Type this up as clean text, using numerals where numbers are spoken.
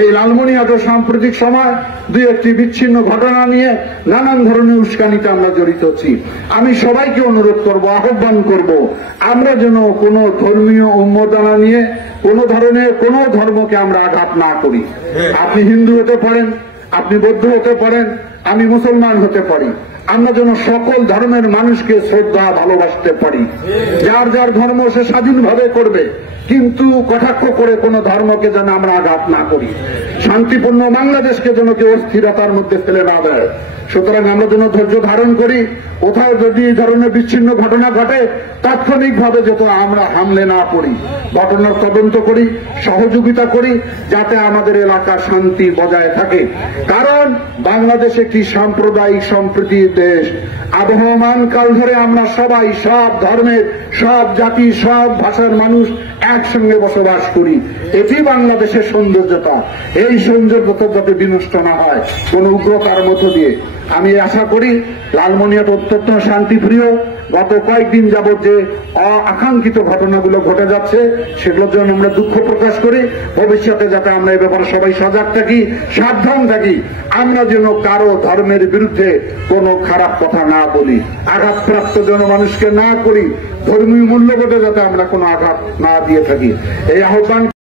এই লালমনিরহাটে সাম্প্রতিক সময় দুই একটি বিচ্ছিন্ন ঘটনা নিয়ে নানান ধরনের উস্কানিতে আমরা জড়িত হচ্ছি। আমি সবাইকে অনুরোধ করব, আহ্বান করব, আমরা যেন কোনো ধর্মীয় উন্মাদনা নিয়ে কোন ধরনের কোন ধর্মকে আমরা আঘাত না করি। আপনি হিন্দু হতে পারেন, আপনি বৌদ্ধ হতে পারেন, আমি মুসলমান হতে পারি, আমরা যেন সকল ধর্মের মানুষকে শ্রদ্ধা ভালোবাসতে পারি। যার যার ধর্ম সে স্বাধীনভাবে করবে, কিন্তু কটাক্ষ করে কোন ধর্মকে যেন আমরা আঘাত না করি। শান্তিপূর্ণ বাংলাদেশকে যেন কেউ অস্থিরতার মধ্যে ফেলে না দেয়। সুতরাং আমরা যেন ধৈর্য ধারণ করি। কোথাও যদি এই ধরনের বিচ্ছিন্ন ঘটনা ঘটে, তাৎক্ষণিকভাবে যত আমরা হামলে না পড়ি, ঘটনার তদন্ত করি, সহযোগিতা করি, যাতে আমাদের এলাকার শান্তি বজায় থাকে। কারণ বাংলাদেশ একটি সাম্প্রদায়িক সম্প্রীতির দেশ। আবহমান কাল ধরে আমরা সবাই সব ধর্মের, সব জাতি, সব ভাষার মানুষ একসঙ্গে বসবাস করি। এটি বাংলাদেশের সৌন্দর্যতা। এই সৌন্দর্যতা যাতে বিনষ্ট না হয় কোন উগ্রতার মধ্য দিয়ে। আমি আশা করি লালমনিরহাট অত্যন্ত শান্তিপ্রিয়। গত কয়েকদিন যাবৎ যে আকাঙ্ক্ষিত ঘটনাগুলো ঘটে যাচ্ছে, সেগুলোর জন্য আমরা দুঃখ প্রকাশ করি। ভবিষ্যতে যাতে আমরা এ ব্যাপারে সবাই সজাগ থাকি, সাবধান থাকি। আমরা যেন কারো ধর্মের বিরুদ্ধে কোনো খারাপ কথা না বলি, আঘাতপ্রাপ্ত যেন মানুষকে না করি, ধর্মীয় মূল্যবোধে যাতে আমরা কোনো আঘাত না দিয়ে থাকি। এই আহ্বান